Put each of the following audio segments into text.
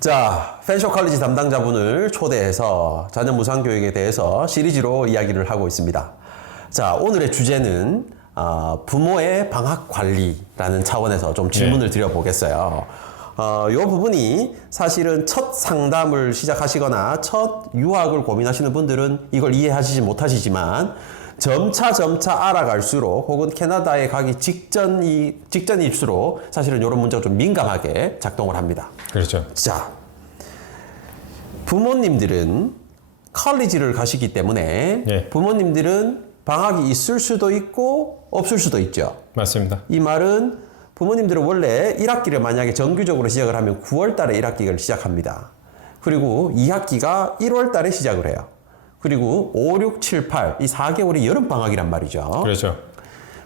자, 펜쇼 컬리지 담당자분을 초대해서 자녀 무상 교육에 대해서 시리즈로 이야기를 하고 있습니다. 자, 오늘의 주제는 부모의 방학 관리라는 차원에서 좀 질문을 드려보겠어요. 이 부분이 사실은 첫 상담을 시작하시거나 첫 유학을 고민하시는 분들은 이걸 이해하시지 못하시지만 점차 알아갈수록 혹은 캐나다에 가기 직전일수록 사실은 이런 문제가 좀 민감하게 작동을 합니다. 그렇죠. 자, 부모님들은 컬리지를 가시기 때문에 부모님들은 방학이 있을 수도 있고 없을 수도 있죠. 맞습니다. 이 말은 부모님들은 원래 1학기를 만약에 정규적으로 시작을 하면 9월 달에 1학기를 시작합니다. 그리고 2학기가 1월 달에 시작을 해요. 그리고 5, 6, 7, 8 이 4개월이 여름방학이란 말이죠. 그렇죠.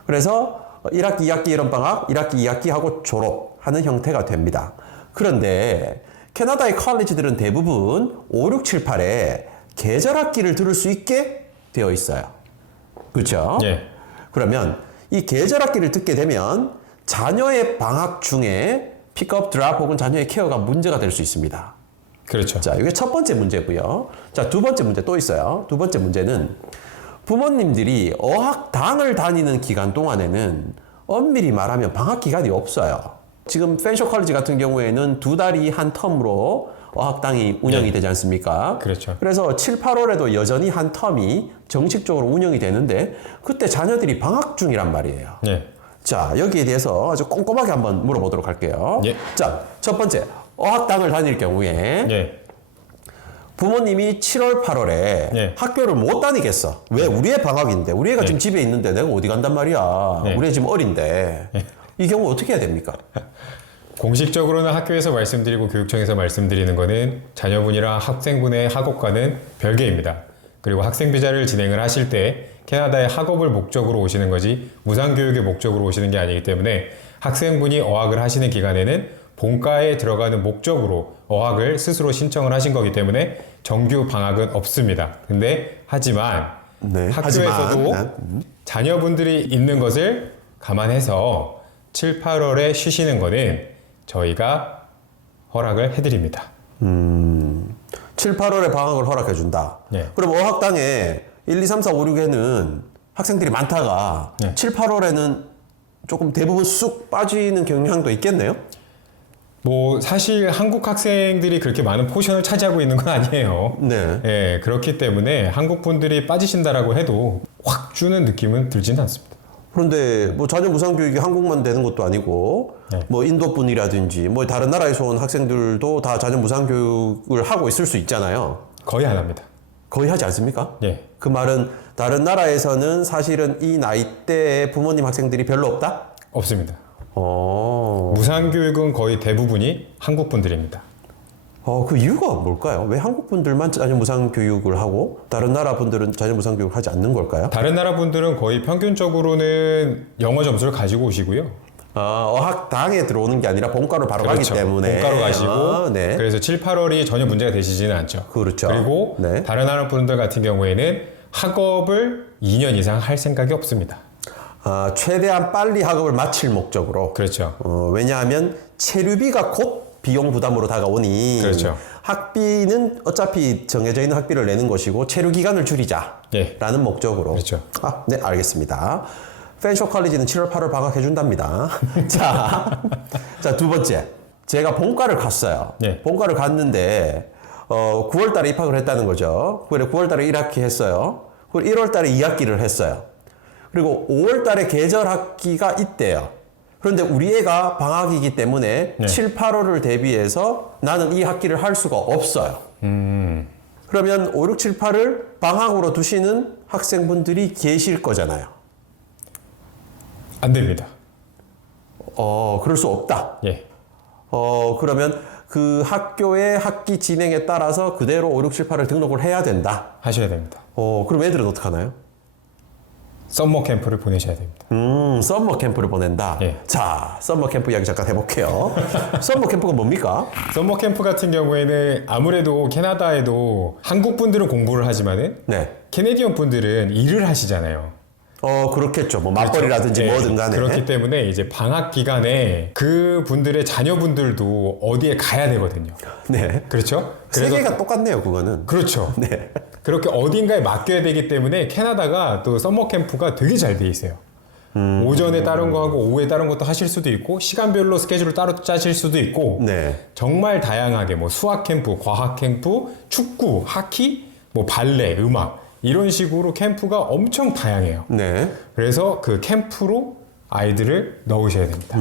그래서 1학기, 2학기 여름방학, 1학기, 2학기 하고 졸업하는 형태가 됩니다. 그런데 캐나다의 컬리지들은 대부분 5, 6, 7, 8에 계절학기를 들을 수 있게 되어 있어요. 그렇죠? 예. 그러면 이 계절학기를 듣게 되면 자녀의 방학 중에 픽업, 드랍 혹은 자녀의 케어가 문제가 될 수 있습니다. 그렇죠. 자, 이게 첫 번째 문제고요. 자, 두 번째 문제 또 있어요. 두 번째 문제는 부모님들이 어학당을 다니는 기간 동안에는 엄밀히 말하면 방학 기간이 없어요. 지금 펜쇼 컬리지 같은 경우에는 2달이 한 텀으로 어학당이 운영이 되지 않습니까? 그렇죠. 그래서 7, 8월에도 여전히 한 텀이 정식적으로 운영이 되는데 그때 자녀들이 방학 중이란 말이에요. 예. 자, 여기에 대해서 아주 꼼꼼하게 한번 물어보도록 할게요. 예. 자, 첫 번째, 어학당을 다닐 경우에 부모님이 7월, 8월에 학교를 못 다니겠어. 왜? 우리 애 방학인데. 우리 애가 지금 집에 있는데 내가 어디 간단 말이야. 우리 애 지금 어린데. 이 경우 어떻게 해야 됩니까? 공식적으로는 학교에서 말씀드리고 교육청에서 말씀드리는 거는 자녀분이랑 학생분의 학업과는 별개입니다. 그리고 학생 비자를 진행을 하실 때 캐나다의 학업을 목적으로 오시는 거지 무상교육의 목적으로 오시는 게 아니기 때문에 학생분이 어학을 하시는 기간에는 본과에 들어가는 목적으로 어학을 스스로 신청을 하신 거기 때문에 정규 방학은 없습니다. 근데 하지만 학교에서도 자녀분들이 있는 것을 감안해서 7, 8월에 쉬시는 거는 저희가 허락을 해드립니다. 7, 8월에 방학을 허락해준다. 그럼 어학당에 1, 2, 3, 4, 5, 6에는 학생들이 많다가 7, 8월에는 조금 대부분 쑥 빠지는 경향도 있겠네요? 뭐 사실 한국 학생들이 그렇게 많은 포션을 차지하고 있는 건 아니에요. 예, 그렇기 때문에 한국 분들이 빠지신다라고 해도 확 주는 느낌은 들지는 않습니다. 그런데 뭐 자녀 무상 교육이 한국만 되는 것도 아니고 뭐 인도 분이라든지 뭐 다른 나라에서 온 학생들도 다 자녀 무상 교육을 하고 있을 수 있잖아요. 거의 안 합니다. 거의 하지 않습니까? 예. 그 말은 다른 나라에서는 사실은 이 나이대의 부모님 학생들이 별로 없다? 없습니다. 무상교육은 거의 대부분이 한국 분들입니다. 그 이유가 뭘까요? 왜 한국 분들만 자녀 무상 교육을 하고 다른 나라 분들은 자녀 무상 교육을 하지 않는 걸까요? 다른 나라 분들은 거의 평균적으로는 영어 점수를 가지고 오시고요. 어학당에 들어오는 게 아니라 본과로 바로 가기 때문에 본과로 가시고 그래서 7, 8월이 전혀 문제가 되시지는 않죠. 그렇죠. 그리고 다른 나라 분들 같은 경우에는 학업을 2년 이상 할 생각이 없습니다. 최대한 빨리 학업을 마칠 목적으로. 그렇죠. 왜냐하면 체류비가 곧 비용 부담으로 다가오니 그렇죠. 학비는 어차피 정해져 있는 학비를 내는 것이고 체류 기간을 줄이자라는 목적으로. 그렇죠. 네, 알겠습니다. 펜쇼 컬리지는 7월, 8월 방학해준답니다. 자, 두 번째. 제가 본과를 갔어요. 본과를 갔는데 9월 달에 입학을 했다는 거죠. 그래 9월 달에 1학기 했어요. 그리고 1월 달에 2학기를 했어요. 그리고 5월 달에 계절 학기가 있대요. 그런데 우리 애가 방학이기 때문에 7, 8월을 대비해서 나는 이 학기를 할 수가 없어요. 그러면 5, 6, 7, 8을 방학으로 두시는 학생분들이 계실 거잖아요. 안 됩니다. 그럴 수 없다. 예. 그러면 그 학교의 학기 진행에 따라서 그대로 5, 6, 7, 8을 등록을 해야 된다. 하셔야 됩니다. 그럼 애들은 어떡하나요? 썸머 캠프를 보내셔야 됩니다. 썸머 캠프를 보낸다. 자, 썸머 캠프 이야기 잠깐 해볼게요. 썸머 캠프가 뭡니까? 썸머 캠프 같은 경우에는 아무래도 캐나다에도 한국 분들은 공부를 하지만은 캐네디언 분들은 일을 하시잖아요. 그렇겠죠. 뭐 맞벌이라든지 그렇죠. 뭐든 간에. 그렇기 때문에 이제 방학 기간에 그 분들의 자녀분들도 어디에 가야 되거든요. 네. 그렇죠? 세계가 똑같네요, 그거는. 그렇죠. 네. 그렇게 어딘가에 맡겨야 되기 때문에 캐나다가 또 서머 캠프가 되게 잘 돼 있어요. 오전에 다른 거 하고 오후에 다른 것도 하실 수도 있고 시간별로 스케줄을 따로 짜실 수도 있고 네. 정말 다양하게 뭐 수학 캠프, 과학 캠프, 축구, 하키, 뭐 발레, 음악 이런 식으로 캠프가 엄청 다양해요. 네. 그래서 그 캠프로 아이들을 넣으셔야 됩니다.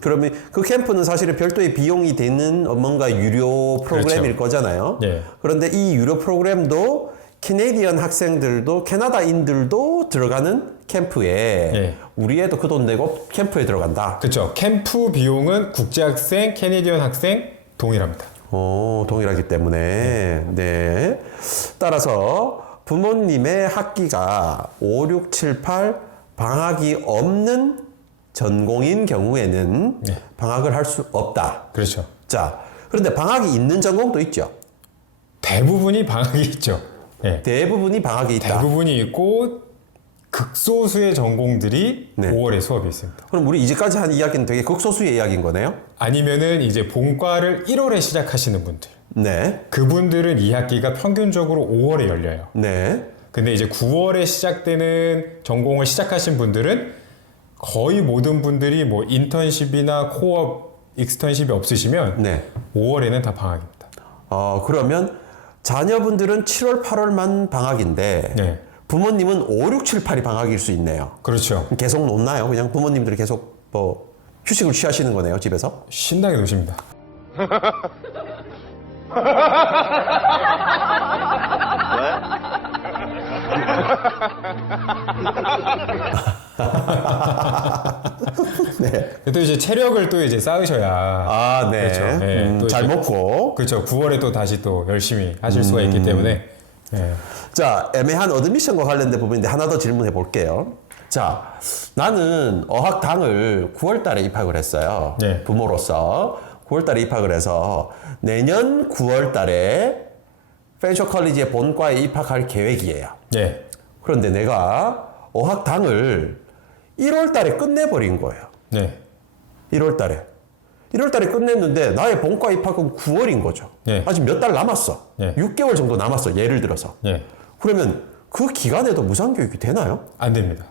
그러면 그 캠프는 사실은 별도의 비용이 되는 뭔가 유료 프로그램일 그렇죠. 거잖아요. 네. 그런데 이 유료 프로그램도 캐네디언 학생들도 캐나다인들도 들어가는 캠프에 네. 우리 애도 그 돈 내고 캠프에 들어간다. 그렇죠. 캠프 비용은 국제학생, 캐네디언 학생 동일합니다. 동일하기 때문에 네. 따라서 부모님의 학기가 5, 6, 7, 8 방학이 없는 전공인 경우에는 네. 방학을 할 수 없다. 그렇죠. 자, 그런데 방학이 있는 전공도 있죠. 대부분이 방학이 있죠. 네. 대부분이 방학이 있다. 대부분이 있고 극소수의 전공들이 네. 5월에 수업이 있습니다. 그럼 우리 이제까지 한 이야기는 되게 극소수의 이야기인 거네요. 아니면은 이제 본과를 1월에 시작하시는 분들. 네. 그분들은 2학기가 평균적으로 5월에 열려요. 네. 근데 이제 9월에 시작되는 전공을 시작하신 분들은 거의 모든 분들이 뭐 인턴십이나 코업, 익스턴십이 없으시면 네. 5월에는 다 방학입니다. 그러면 자녀분들은 7월, 8월만 방학인데 네. 부모님은 5, 6, 7, 8이 방학일 수 있네요. 그렇죠. 계속 놓나요? 그냥 부모님들이 계속 뭐 휴식을 취하시는 거네요, 집에서? 신나게 노십니다. 네. 또 이제 체력을 또 이제 쌓으셔야. 네. 그렇죠. 네. 또 잘 이제- 먹고. 그렇죠. 9월에 또 다시 또 열심히 하실 수가 있기 때문에. 네. 자, 애매한 어드미션과 관련된 부분인데 하나 더 질문해 볼게요. 자, 나는 어학당을 9월 달에 입학을 했어요. 네. 부모로서. 9월 달에 입학을 해서 내년 9월 달에 펜셔 컬리지의 본과에 입학할 계획이에요. 네. 그런데 내가 어학당을 1월 달에 끝내버린 거예요. 네. 1월 달에. 1월 달에 끝냈는데 나의 본과 입학은 9월인 거죠. 네. 아직 몇 달 남았어. 네. 6개월 정도 남았어. 예를 들어서. 네. 그러면 그 기간에도 무상교육이 되나요? 안 됩니다.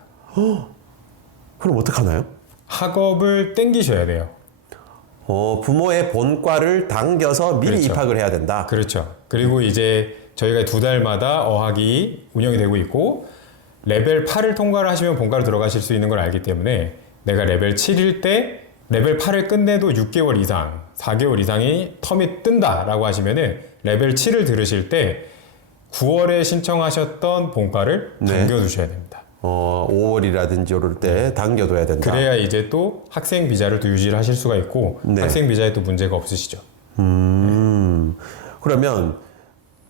그럼 어떡하나요? 학업을 땡기셔야 돼요. 부모의 본과를 당겨서 미리 그렇죠. 입학을 해야 된다. 그렇죠. 그리고 이제 저희가 2달마다 어학이 운영이 되고 있고 레벨 8을 통과를 하시면 본과로 들어가실 수 있는 걸 알기 때문에 내가 레벨 7일 때 레벨 8을 끝내도 6개월 이상, 4개월 이상이 텀이 뜬다라고 하시면은 레벨 7을 들으실 때 9월에 신청하셨던 본과를 네. 당겨두셔야 됩니다. 5월이라든지 이럴 때 당겨둬야 된다. 그래야 이제 또 학생 비자를 또 유지를 하실 수가 있고 네. 학생 비자에 또 문제가 없으시죠. 그러면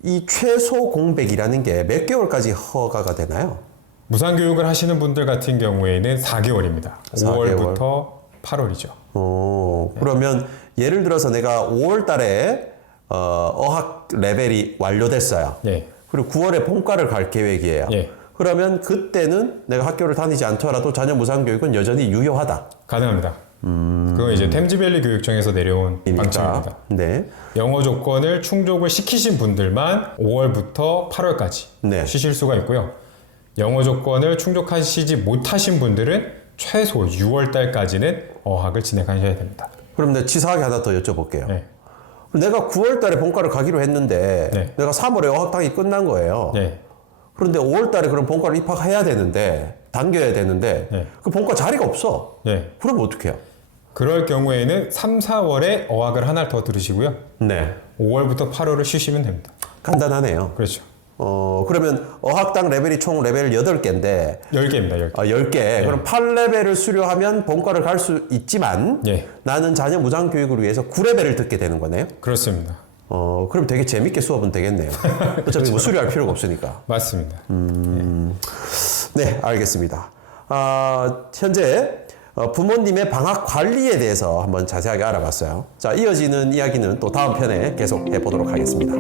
이 최소 공백이라는 게 몇 개월까지 허가가 되나요? 무상교육을 하시는 분들 같은 경우에는 4개월입니다. 5월부터 8월이죠. 그러면 예를 들어서 내가 5월 달에 어학 레벨이 완료됐어요. 네. 그리고 9월에 본과를 갈 계획이에요. 예. 그러면 그때는 내가 학교를 다니지 않더라도 자녀 무상교육은 여전히 유효하다. 가능합니다. 그건 이제 템즈밸리 교육청에서 내려온 방침입니다. 네. 영어 조건을 충족을 시키신 분들만 5월부터 8월까지 네. 쉬실 수가 있고요. 영어 조건을 충족하시지 못하신 분들은 최소 6월 달까지는 어학을 진행하셔야 됩니다. 그럼 내가 치사하게 하나 더 여쭤볼게요. 네. 내가 9월 달에 본과를 가기로 했는데 네. 내가 3월에 어학당이 끝난 거예요. 네. 그런데 5월 달에 그럼 본과를 입학해야 되는데 당겨야 되는데 네. 그 본과 자리가 없어. 네. 그럼 어떻게 해요? 그럴 경우에는 3, 4월에 어학을 하나 더 들으시고요. 네. 5월부터 8월을 쉬시면 됩니다. 간단하네요. 그렇죠. 그러면 어학당 레벨이 총 레벨 8개인데 10개입니다. 10개. 10개. 그럼 8레벨을 수료하면 본과를 갈 수 있지만 예. 나는 자녀 무상 교육을 위해서 9레벨을 듣게 되는 거네요. 그렇습니다. 그럼 되게 재밌게 수업은 되겠네요. 어차피 뭐 수료할 필요가 없으니까. 맞습니다. 네, 알겠습니다. 현재 부모님의 방학 관리에 대해서 한번 자세하게 알아봤어요. 자, 이어지는 이야기는 또 다음 편에 계속 해보도록 하겠습니다.